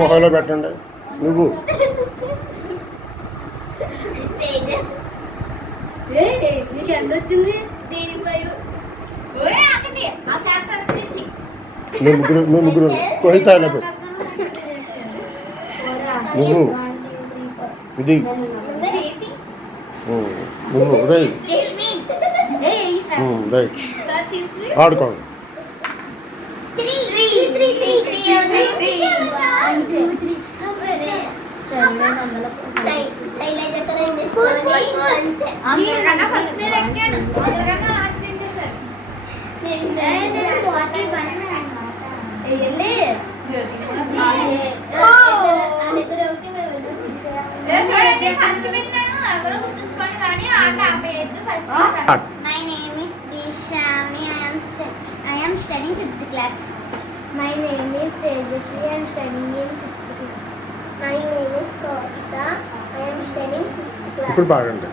మొహంలో పెట్టండి నువ్వు. నీకు ఎంత వచ్చింది? నువ్వు ముగ్గురు కోహిత అయినప్పుడు నువ్వు ఇది నువ్వు రైట్ రైట్ ఆడుకోండి. My name is Dishami. I am studying 5th class. My name is Tejasvi. I am studying in 6th class. My name is Kavita. I am studying 6th class. ఇప్పుడు బాగండి.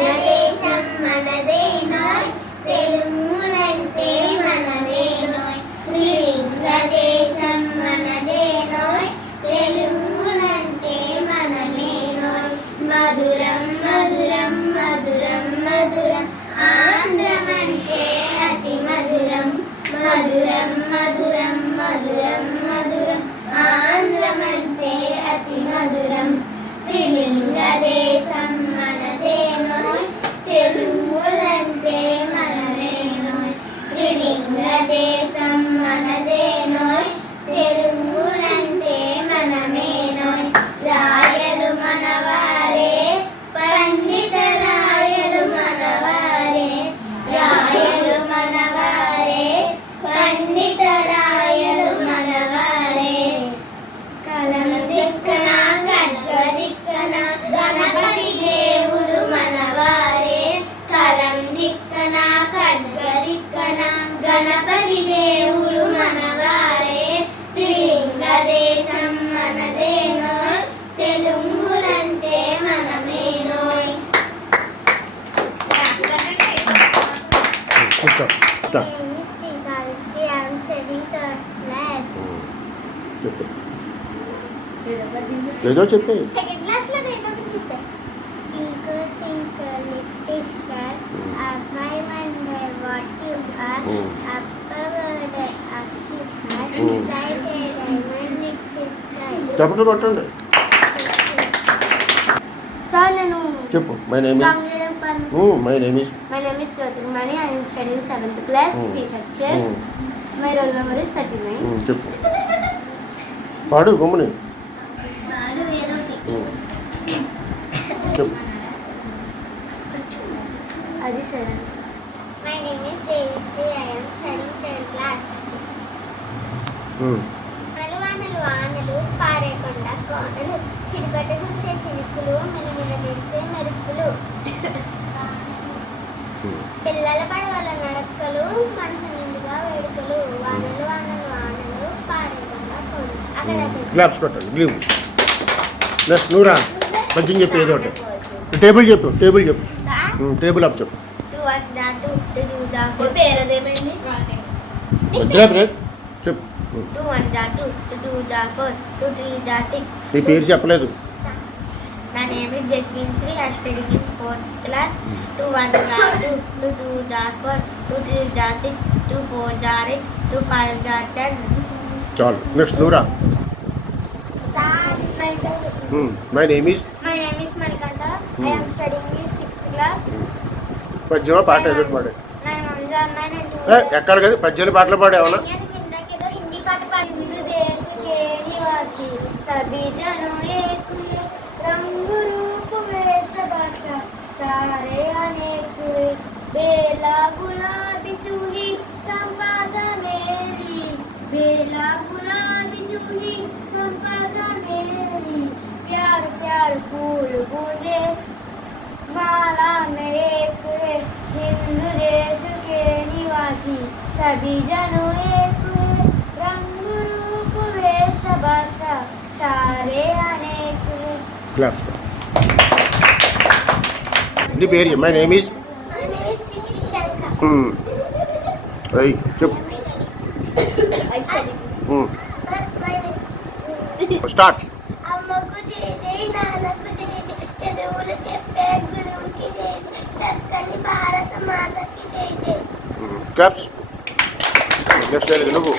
దేశం మనదేనోయ్ తెలుగునంటే మనమేనోయ్. త్రిలింగ దేశం మనదేనోయ్ తెలుగునంటే మనమేనోయ్. మధురం మధురం మధురం మధురం ఆంధ్రమంటే అతి మధురం. మధురం మధురం మధురం మధురం ఆంధ్రమంటే అతి మధురం. త్రిలింగ దేశం మనదేనోయ్ తెలుగులంటే మనమేనోయ్. త్రిలింగ దేశం మనదేనోయ్ తెలుగులంటే మనమేనోయ్. రాయలు మనవారే పండిత రాయలు మనవారే. రాయలు మనవారే పండిత రాయలు మనవారే. కలం దిక్కన ఖడ్గ దిక్కన గణపతి దేవుడు మనవారే. కలం దిక్కన ఖడ్గ దిక్కన గణపతి దేవుడు మనవారే. త్రిలింగ దేశం మనదేనోయ్ తెలుగులంటే మనమేనోయ్. కూర్చో. My name is Srikalshi. I am studying 3rd class. చెప్పు. ఏదో చెప్పే. 2nd class లో ఏదో చెప్పే. Twinkle twinkle little star, how I wonder what you are. Up above the ocean, like a diamond in the sky. చెప్పండి కొట్టండి. Sir నేను చెప్పు. My name is my name is My name is Jyotirmani. I am studying 7th class, C section. My roll number is 39. చెప్పు. పాడు గమ్ముని చెప్పు. అది సరే. My name is Devasri. I am studying 3rd class. వానలు వానలు పారేకొండ కోనలు చిరుపట కురిసే చినుకులు మెలిమిల మెరిసే మెరుపులు. పిల్లల పడవల నడకలు మనసు నిండుగా వేడుకలు. వానలు వానలు వానలు పారేకొండ కోనలు. అక్కడ గ్లాప్స్ కొట్టండి. గ్లీవ్ ప్లస్ నూరా పద్యం చెప్పు. ఏదో ఒకటి. టేబుల్ చెప్పు. టేబుల్ చెప్పు. టేబుల్ అప్ చెప్పు. పేరదేమైంది? వద్దురా బ్రేక్ చెప్పు. 2 1 2 2 4 2 3 6. నీ పేరు చెప్పలేదు. My name is Jaswinsri. I am studying in 4th class. 2 1 2 2 2 4 2 3 6 2 4 8 2 5 10. చాలు. Next Noora. My name is My name is Manikanta. I am studying in 6th class. పద్యమా పాట ఏదో పాడే. ఎక్కడ కదా పద్యాలు పాటలు పాడేవనా? హిందీ పాట పాడింది. देश के निवासी सभी जनों एक हुए, रंग रूप वेश भाषा चारे अनेक हुए. बेला गुलाबी चूही चंपा जनेरी. बेला गुलाबी चूही चंपा जनेरी. प्यार प्यार फूल बूंदे माला में एक है. हिंदू देश के निवासी सभी जनों एक हुए, रंग रूप वेश भाषा चारे अनेक है. క్లాప్స్. నీ పేరు. My name is My name is Dikshi Shankar. అయ్యి చెప్పు స్టార్ట్. అమ్మకు జేజే నాన్నకు జేజే చదువులు చెప్పే గురువుకి జేజే చక్కని భారత మాతకి జేజే. క్లాప్స్. నెక్స్ట్ వెళ్ళి నువ్వు.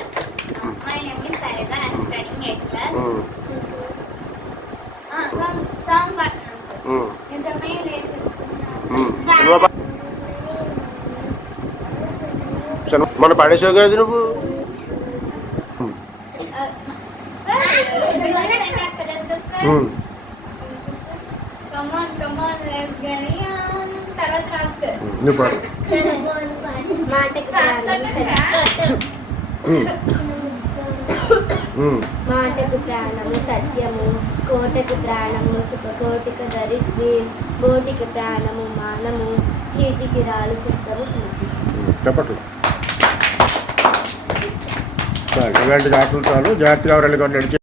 My name is Saida. I am studying 8th class. Song partner. It's a male age. మన పాడేసావు కదా నువ్వు. Come on, let's get on. తర్వాత రాస్తారు. నువ్వు పాడు. మాటకు మాటకు ప్రాణము సత్యము, కోటకు ప్రాణము సుఖకోటిక దరిద్రి, బోటికి ప్రాణము మానము, చీటికి రాలు శుద్ధము స్మృతి. చెప్పట్లు. ఇలాంటి ఆటలు చాలు. జాగ్రత్తగా ఎవరైనా నడిచి